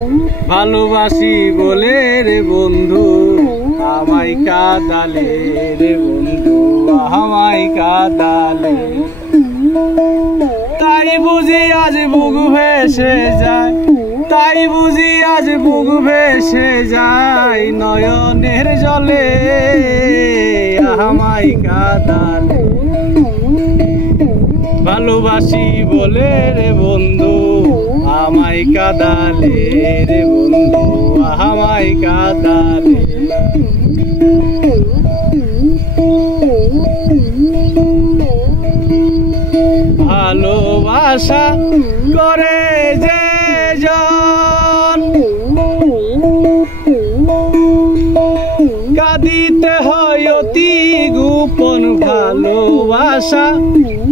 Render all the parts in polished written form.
ভালোবাসি বলে রে বন্ধু আমায় কাঁদালে রে বন্ধু আমায় কাঁদালে। তাই বুঝি আজ বুক ভেসে যায়, তাই বুঝি আজ বুক ভেসে যায় নয়নের জলে আমায় কাঁদালে। ভালোবাসি বলে রে বন্ধু আমায় কাঁদালে রে বন্ধু আমায় কাঁদালে। ভালোবাসা করে যে জন কাঁদিতে হয় অতি গোপন। ভালোবাসা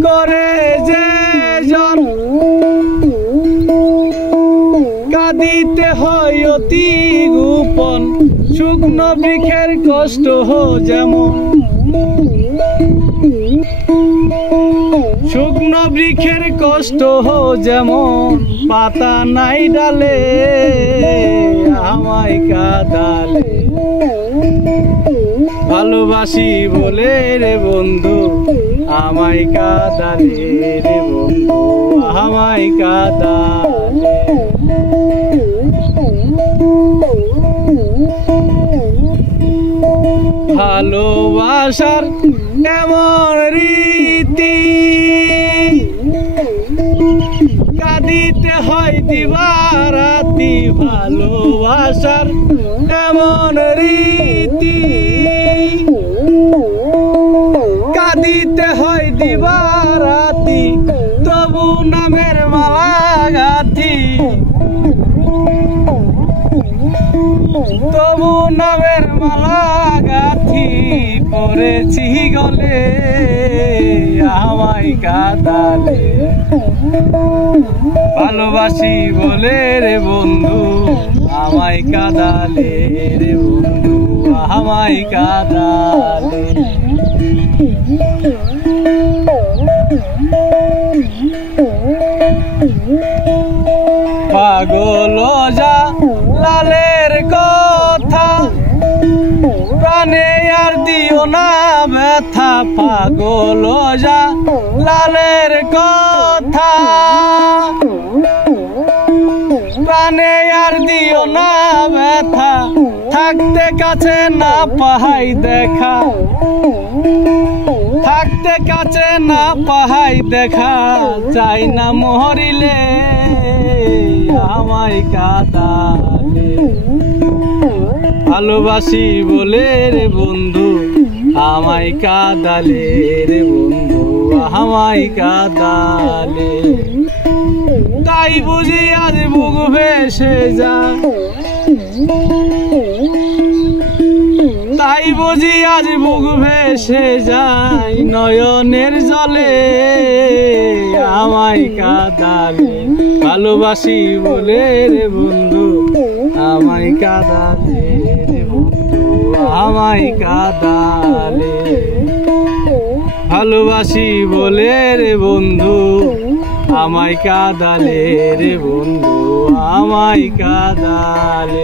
করে যে জন কাঁদিতে হয় অতি গোপন। শুকনো বৃক্ষের কষ্ট যেমন, শুকনো বৃক্ষের কষ্ট যেমন পাতা নাই ডালে আমায় কাঁদালে। ভালোবাসি বলে রে বন্ধু আমায় কাঁদালে রে বন্ধু আমায় কাঁদালে। ভালোবাসার এমন রীতি কাঁদিতে হয় দিবারাতি। ভালোবাসার এমন রীতি কাঁদিতে হয় দিবারাতি। তবু নামের মালা গাঁথি, তবু নামের মালা গাঁথি পরেছি গলে আমায় কাঁদালে। ভালোবাসি বলে রে বন্ধু আমায় কাঁদালে রে বন্ধু আমায় কাঁদালে। পাগল যা লালের কথা প্রাণে আর দিও না ব্যথা। পাগল যা লালের কথা প্রাণে আর দিও না ব্যথা। থাকতে কাছে না পাহাই দেখা, থাকতে কাছে না পাহাই দেখা। চাই না মরিলে আমায় কাঁদালে। ভালোবাসি বলে রে বন্ধু আমায় কাঁদালে রে বন্ধু আমায় কাঁদালে। তাই বুঝি আজ বুক ভেসে যায়, তাই বুঝি আজ বুক ভেসে যায় নয়নের জলে আমায় কাঁদালে। ভালোবাসি বলে রে বন্ধু আমায় কাঁদালে রে বন্ধু আমায় কাঁদালে। ভালোবাসি বলে রে বন্ধু আমায় কাঁদালে রে বন্ধু আমায় কাঁদালে।